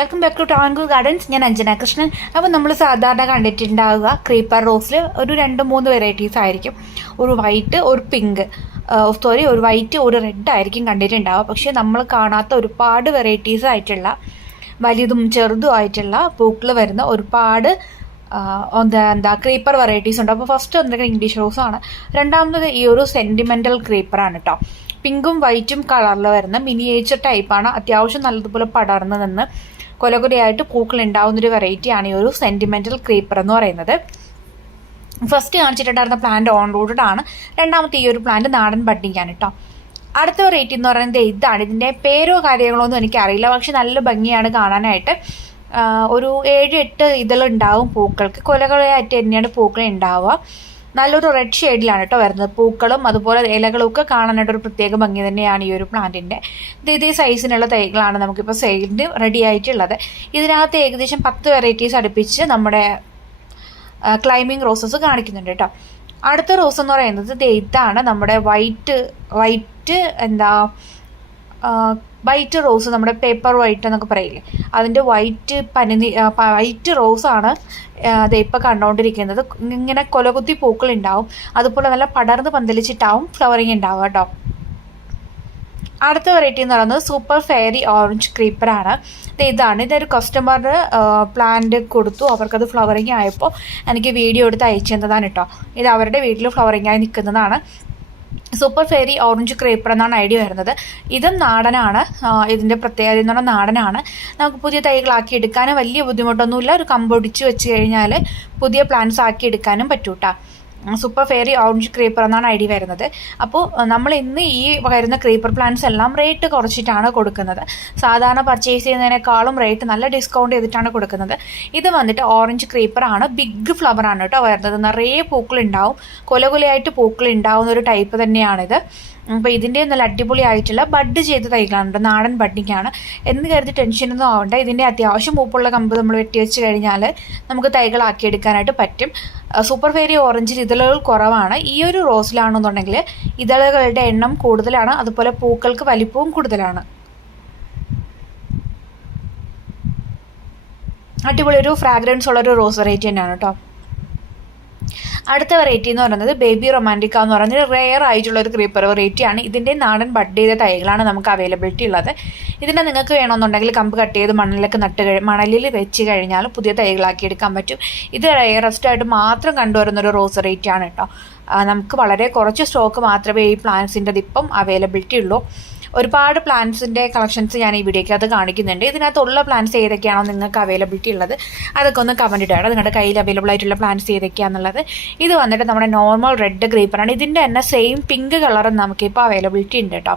Welcome back to Travancore Gardens. ഞാൻ അഞ്ജന കൃഷ്ണൻ. അപ്പോൾ നമ്മൾ സാധാരണ കണ്ടിട്ടുണ്ടാവുക ക്രീപ്പർ റോസിൽ ഒരു 2-3 വെറൈറ്റീസ് ആയിരിക്കും. ഒരു വൈറ്റ്, ഒരു പിങ്ക്, ഒരു വൈറ്റ്, ഒരു റെഡ് ആയിരിക്കും കണ്ടിട്ടുണ്ടാവുക. പക്ഷേ നമ്മൾ കാണാത്ത ഒരുപാട് വെറൈറ്റീസ് ആയിട്ടുള്ള വലുതും ചെറുതും ആയിട്ടുള്ള പൂക്കൾ വരുന്ന ഒരുപാട് ക്രീപ്പർ വെറൈറ്റീസ് ഉണ്ട്. അപ്പോൾ ഫസ്റ്റ് വന്നിട്ട് ഇംഗ്ലീഷ് റോസാണ്. രണ്ടാമത് ഈ ഒരു സെൻറ്റിമെൻ്റൽ ക്രീപ്പറാണ് കേട്ടോ. പിങ്കും വൈറ്റും കളറിൽ വരുന്ന മിനിയേച്ചർ ടൈപ്പാണ്. അത്യാവശ്യം നല്ലതുപോലെ പടർന്ന് നിന്ന് കൊലകൊലയായിട്ട് പൂക്കൾ ഉണ്ടാവുന്നൊരു വെറൈറ്റിയാണ് ഈ ഒരു സെൻറ്റിമെൻ്റൽ ക്രീപ്പർ എന്ന് പറയുന്നത്. ഫസ്റ്റ് കാണിച്ചിട്ടുണ്ടായിരുന്ന പ്ലാന്റ് ഓൺ റൂട്ടഡ് ആണ്. രണ്ടാമത്തെ ഈ ഒരു പ്ലാന്റ് നാടൻ ബഡ്ഡിങ്ങാണ് കേട്ടോ. അടുത്ത വെറൈറ്റി എന്ന് പറയുന്നത് ഇതാണ്. ഇതിൻ്റെ പേരോ കാര്യങ്ങളോ ഒന്നും എനിക്കറിയില്ല, പക്ഷെ നല്ല ഭംഗിയാണ് കാണാനായിട്ട്. ഒരു 7-8 ഇതളുണ്ടാവും പൂക്കൾക്ക്. കൊലകൊലയായിട്ട് തന്നെയാണ് പൂക്കൾ ഉണ്ടാവുക. നല്ലൊരു റെഡ് ഷെയ്ഡിലാണ് കേട്ടോ വരുന്നത്. പൂക്കളും അതുപോലെ ഇലകളൊക്കെ കാണാനായിട്ട് ഒരു പ്രത്യേക ഭംഗി തന്നെയാണ് ഈ ഒരു പ്ലാന്റിൻ്റെ. ഇതേ സൈസിനുള്ള തൈകളാണ് നമുക്കിപ്പോൾ സെയിലിന് റെഡി ആയിട്ടുള്ളത്. ഇതിനകത്ത് ഏകദേശം 10 വെറൈറ്റീസ് അടുപ്പിച്ച് നമ്മുടെ ക്ലൈമ്പിംഗ് റോസസ് കാണിക്കുന്നുണ്ട് കേട്ടോ. അടുത്ത റോസ് എന്ന് പറയുന്നത് ഇതാണ്. നമ്മുടെ വൈറ്റ് റോസ്, നമ്മുടെ പേപ്പർ വൈറ്റ് എന്നൊക്കെ പറയില്ലേ, അതിൻ്റെ വൈറ്റ് റോസാണ് ഇപ്പോൾ കണ്ടുകൊണ്ടിരിക്കുന്നത്. ഇങ്ങനെ കൊലകുത്തി പൂക്കൾ ഉണ്ടാവും, അതുപോലെ നല്ല പടർന്ന് പന്തലിച്ചിട്ടാവും ഫ്ലവറിങ് ഉണ്ടാവുക കേട്ടോ. അടുത്ത വെറൈറ്റി എന്ന് പറയുന്നത് സൂപ്പർ ഫെയറി ഓറഞ്ച് ക്രീപ്പറാണ്. ഇതാണ്. ഇതൊരു കസ്റ്റമറിന് പ്ലാന്റ് കൊടുത്തു, അവർക്കത് ഫ്ലവറിങ് ആയപ്പോൾ എനിക്ക് വീഡിയോ എടുത്ത് അയച്ചു തന്നതാണ് കേട്ടോ. ഇത് അവരുടെ വീട്ടിൽ ഫ്ലവറിങ് ആയി നിൽക്കുന്നതാണ്. സൂപ്പർ ഫെയറി ഓറഞ്ച് ക്രീപ്പർ എന്നാണ് ഐഡിയ വരുന്നത്. ഇതും നാടനാണ്. ഇതിൻ്റെ പ്രത്യേകത എന്ന് പറഞ്ഞാൽ നാടനാണ്. നമുക്ക് പുതിയ തൈകളാക്കി എടുക്കാനും വലിയ ബുദ്ധിമുട്ടൊന്നുമില്ല. ഒരു കമ്പൊടിച്ച് വെച്ച് കഴിഞ്ഞാൽ പുതിയ പ്ലാന്റ്സ് ആക്കി എടുക്കാനും പറ്റൂട്ടാ. സൂപ്പർ ഫെയറി ഓറഞ്ച് ക്രീപ്പർ എന്നാണ് ഐഡിയ വരുന്നത്. അപ്പോൾ നമ്മൾ ഇന്ന് ഈ വരുന്ന ക്രീപ്പർ പ്ലാന്റ്സ് എല്ലാം റേറ്റ് കുറച്ചിട്ടാണ് കൊടുക്കുന്നത്. സാധാരണ പർച്ചേസ് ചെയ്യുന്നതിനേക്കാളും റേറ്റ് നല്ല ഡിസ്കൗണ്ട് ചെയ്തിട്ടാണ് കൊടുക്കുന്നത്. ഇത് വന്നിട്ട് ഓറഞ്ച് ക്രീപ്പറാണ്. ബിഗ് ഫ്ലവറാണ് കേട്ടോ വരുന്നത്. നിറയെ പൂക്കളുണ്ടാവും, കൊലകൊലയായിട്ട് പൂക്കൾ ഉണ്ടാവുന്ന ഒരു ടൈപ്പ് തന്നെയാണിത്. അപ്പോൾ ഇതിൻ്റെ നല്ല അടിപൊളിയായിട്ടുള്ള ബഡ് ചെയ്ത തൈകളാണ്, നാടൻ ബഡ്ഡിങ്ങാണ് എന്ന് കരുതി ടെൻഷനൊന്നും ആവണ്ട. ഇതിൻ്റെ അത്യാവശ്യം പൂപ്പുള്ള കമ്പ് നമ്മൾ വെട്ടിവെച്ച് കഴിഞ്ഞാൽ നമുക്ക് തൈകളാക്കി എടുക്കാനായിട്ട് പറ്റും. സൂപ്പർ ഫെയറി ഓറഞ്ചിൽ ഇതളുകൾ കുറവാണ്. ഈ ഒരു റോസിലാണെന്നുണ്ടെങ്കിൽ ഇതളുകളുടെ എണ്ണം കൂടുതലാണ്, അതുപോലെ പൂക്കൾക്ക് വലിപ്പവും കൂടുതലാണ്. അടിപൊളി ഒരു ഫ്രാഗ്രൻസ് ഉള്ളൊരു റോസ് വെറൈറ്റി തന്നെയാണ് കേട്ടോ. അടുത്ത വെറൈറ്റി എന്ന് പറയുന്നത് ബേബി റൊമാൻറ്റിക്ക എന്ന് പറയുന്നത് റെയർ ആയിട്ടുള്ള ഒരു ക്രീപ്പർ വെറൈറ്റിയാണ്. ഇതിൻ്റെ നാടൻ ബഡ് ചെയ്ത തൈകളാണ് നമുക്ക് അവൈലബിലിറ്റി ഉള്ളത്. ഇതിനെ നിങ്ങൾക്ക് വേണമെന്നുണ്ടെങ്കിൽ കമ്പ് കട്ട് ചെയ്ത് മണലിൽ വെച്ച് കഴിഞ്ഞാൽ പുതിയ തൈകളാക്കി എടുക്കാൻ പറ്റും. ഇത് റെയറസ്റ്റ് ആയിട്ട് മാത്രം കണ്ടുവരുന്നൊരു റോസ് വെറൈറ്റിയാണ് കേട്ടോ. നമുക്ക് വളരെ കുറച്ച് സ്റ്റോക്ക് മാത്രമേ ഈ പ്ലാന്റ്സിൻ്റെ ഇപ്പം അവൈലബിലിറ്റി ഉള്ളൂ. ഒരുപാട് പ്ലാന്റ്സിൻ്റെ കളക്ഷൻസ് ഞാൻ ഈ വീഡിയോയ്ക്ക് അത് കാണിക്കുന്നുണ്ട്. ഇതിനകത്തുള്ള പ്ലാന്റ്സ് ഏതൊക്കെയാണോ നിങ്ങൾക്ക് അവൈലബിലിറ്റി ഉള്ളത് അതൊക്കെ ഒന്ന് കമൻറ്റ് ഇടാം, നിങ്ങളുടെ കയ്യിൽ അവൈലബിൾ ആയിട്ടുള്ള പ്ലാന്റ്സ് ഏതൊക്കെയാണെന്നുള്ളത്. ഇത് വന്നിട്ട് നമ്മുടെ നോർമൽ റെഡ് ക്രീപ്പറാണ്. ഇതിൻ്റെ തന്നെ സെയിം പിങ്ക് കളറും നമുക്കിപ്പോൾ അവൈലബിലിറ്റി ഉണ്ട് കേട്ടോ.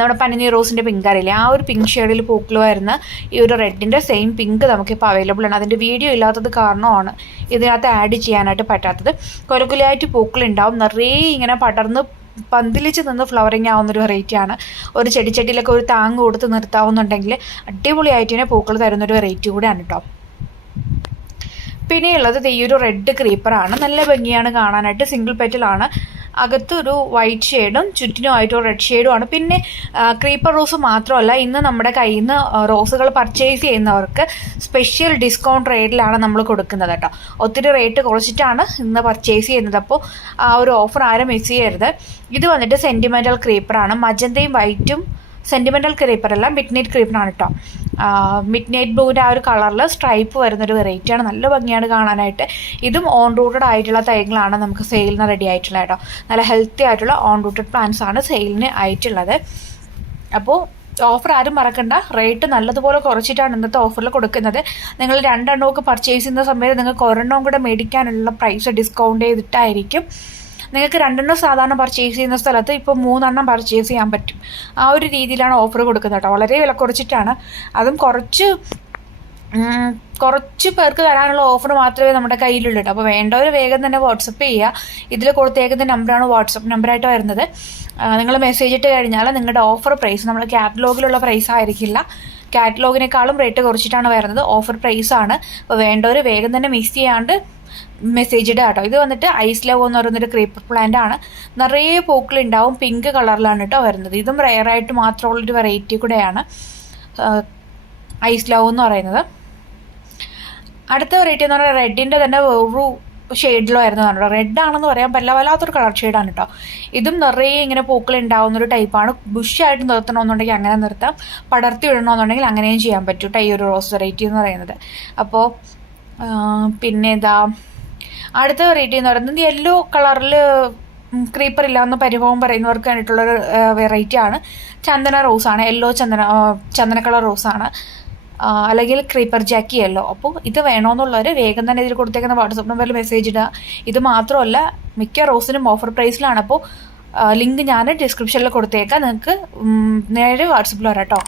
നമ്മുടെ പനിനീർ റോസിൻ്റെ പിങ്ക് അറിയില്ലേ, ആ ഒരു പിങ്ക് ഷെയ്ഡിൽ പൂക്കൾ വരുന്ന ഈ ഒരു റെഡിൻ്റെ സെയിം പിങ്ക് നമുക്കിപ്പോൾ അവൈലബിൾ ആണ്. അതിൻ്റെ വീഡിയോ ഇല്ലാത്തത് കാരണമാണ് ഇതിനകത്ത് ആഡ് ചെയ്യാനായിട്ട് പറ്റാത്തത്. കൊലകുലയായിട്ട് പൂക്കളുണ്ടാവും, നിറയെ ഇങ്ങനെ പടർന്ന് പന്തിലിച്ച് നിന്ന് ഫ്ലവറിങ് ആവുന്നൊരു വെറൈറ്റിയാണ്. ഒരു ചെടിച്ചട്ടിയിലൊക്കെ ഒരു താങ്ങ് കൊടുത്ത് നിർത്താവുന്നുണ്ടെങ്കിൽ അടിപൊളിയായിട്ട് തന്നെ പൂക്കൾ തരുന്നൊരു വെറൈറ്റി കൂടെയാണ് കേട്ടോ. പിന്നെയുള്ളത് ഈ ഒരു റെഡ് ക്രീപ്പറാണ്. നല്ല ഭംഗിയാണ് കാണാനായിട്ട്. സിംഗിൾ പെറ്റലാണ്. അകത്തൊരു വൈറ്റ് ഷെയ്ഡും ചുറ്റിനുമായിട്ടൊരു റെഡ് ഷെയ്ഡുമാണ്. പിന്നെ ക്രീപ്പർ റോസ് മാത്രമല്ല, ഇന്ന് നമ്മുടെ കയ്യിൽ നിന്ന് റോസുകൾ പർച്ചേസ് ചെയ്യുന്നവർക്ക് സ്പെഷ്യൽ ഡിസ്കൗണ്ട് റേറ്റിലാണ് നമ്മൾ കൊടുക്കുന്നത് കേട്ടോ. ഒത്തിരി റേറ്റ് കുറച്ചിട്ടാണ് ഇന്ന് പർച്ചേസ് ചെയ്യുന്നത്. അപ്പോൾ ആ ഒരു ഓഫർ ആരും മിസ് ചെയ്യരുത്. ഇത് വന്നിട്ട് സെൻറ്റിമെൻ്റൽ ക്രീപ്പറാണ്. മജന്തയും വൈറ്റും സെൻറ്റിമെൻ്റൽ ക്രീപ്പറല്ല, മിഡ് നൈറ്റ് ക്രീപ്പറാണ് കേട്ടോ. മിഡ് നൈറ്റ് ബ്ലൂവിൻ്റെ ആ ഒരു കളറിൽ സ്ട്രൈപ്പ് വരുന്നൊരു വെറൈറ്റിയാണ്. നല്ല ഭംഗിയാണ് കാണാനായിട്ട്. ഇതും ഓൺ റൂട്ടഡ് ആയിട്ടുള്ള തൈകളാണ് നമുക്ക് സെയിലിന് റെഡി ആയിട്ടുള്ളത് കേട്ടോ. നല്ല ഹെൽത്തി ആയിട്ടുള്ള ഓൺ റൂട്ടഡ് പ്ലാന്റ്സ് ആണ് സെയിലിന് ആയിട്ടുള്ളത്. അപ്പോൾ ഓഫർ ആരും മറക്കണ്ട. റേറ്റ് നല്ലതുപോലെ കുറച്ചിട്ടാണ് ഇന്നത്തെ ഓഫറിൽ കൊടുക്കുന്നത്. നിങ്ങൾ 2 എണ്ണമൊക്കെ പർച്ചേസ് ചെയ്യുന്ന സമയത്ത് നിങ്ങൾക്ക് ഒരെണ്ണം കൂടെ മേടിക്കാനുള്ള പ്രൈസ് ഡിസ്കൗണ്ട് ചെയ്തിട്ടായിരിക്കും. നിങ്ങൾക്ക് 2 എണ്ണം സാധാരണ പർച്ചേസ് ചെയ്യുന്ന സ്ഥലത്ത് ഇപ്പോൾ 3 എണ്ണം പർച്ചേസ് ചെയ്യാൻ പറ്റും. ആ ഒരു രീതിയിലാണ് ഓഫർ കൊടുക്കുന്നത് കേട്ടോ. വളരെ വില കുറച്ചിട്ടാണ്. അതും കുറച്ച് പേർക്ക് തരാനുള്ള ഓഫർ മാത്രമേ നമ്മുടെ കയ്യിലുള്ളൂ കേട്ടോ. അപ്പോൾ വേണ്ടവർ വേഗം തന്നെ വാട്സപ്പ് ചെയ്യുക. ഇതിൽ കൊടുത്തേക്കുന്ന നമ്പറാണ് വാട്സപ്പ് നമ്പറായിട്ട് വരുന്നത്. നിങ്ങൾ മെസ്സേജ് ഇട്ട് കഴിഞ്ഞാൽ നിങ്ങളുടെ ഓഫർ പ്രൈസ് നമ്മൾ കാറ്റലോഗിലുള്ള പ്രൈസ് ആയിരിക്കില്ല, കാറ്റലോഗിനേക്കാളും റേറ്റ് കുറച്ചിട്ടാണ് വരുന്നത്. ഓഫർ പ്രൈസാണ്. അപ്പോൾ വേണ്ടവർ വേഗം തന്നെ മിസ് ചെയ്യാണ്ട് മെസ്സേജ് ഇടുക കേട്ടോ. ഇത് വന്നിട്ട് ഐസ് ലവ് എന്ന് പറയുന്നൊരു ക്രീപ്പർ പ്ലാന്റ് ആണ്. നിറയെ പൂക്കളുണ്ടാവും. പിങ്ക് കളറിലാണ് കേട്ടോ വരുന്നത്. ഇതും റെയറായിട്ട് മാത്രമുള്ളൊരു വെറൈറ്റി കൂടെയാണ്. ഐസ് ലവ് എന്ന് പറയുന്നത്. അടുത്ത വെറൈറ്റി എന്ന് പറഞ്ഞാൽ റെഡിൻ്റെ തന്നെ ഒരു ഷെയ്ഡിലോ ആയിരുന്നു കേട്ടോ. റെഡ് ആണെന്ന് പറയാൻ പറ്റില്ല, വല്ലാത്തൊരു കളർ ഷെയ്ഡാണ് കേട്ടോ. ഇതും നിറയെ ഇങ്ങനെ പൂക്കൾ ഉണ്ടാവുന്നൊരു ടൈപ്പാണ്. ബുഷായിട്ട് നിർത്തണമെന്നുണ്ടെങ്കിൽ അങ്ങനെ നിർത്താം, പടർത്തി വിടണമെന്നുണ്ടെങ്കിൽ അങ്ങനെയും ചെയ്യാൻ പറ്റും കേട്ടോ ഈ ഒരു റോസ് വെറൈറ്റി എന്ന് പറയുന്നത്. അപ്പോൾ പിന്നെ ഇതാ അടുത്ത വെറൈറ്റി എന്ന് പറയുന്നത് യെല്ലോ കളറിൽ ക്രീപ്പർ ഇല്ലാന്ന് പരിഭവം പറയുന്നവർക്ക് വേണ്ടിയിട്ടുള്ളൊരു വെറൈറ്റിയാണ്. ചന്ദന റോസാണ്, യെല്ലോ ചന്ദന കളർ റോസാണ്, അല്ലെങ്കിൽ ക്രീപ്പർ ജാക്കി യെല്ലോ. അപ്പോൾ ഇത് വേണമെന്നുള്ളവർ വേഗം തന്നെ ഇതിൽ കൊടുത്തേക്കുന്ന വാട്സപ്പ് നമ്പറിൽ മെസ്സേജ് ഇടുക. ഇത് മാത്രമല്ല മിക്ക റോസിനും ഓഫർ പ്രൈസിലാണ്. അപ്പോൾ ലിങ്ക് ഞാൻ ഡിസ്ക്രിപ്ഷനിൽ കൊടുത്തേക്കാം, നിങ്ങൾക്ക് നേരെ വാട്സപ്പിൽ വരാം കേട്ടോ.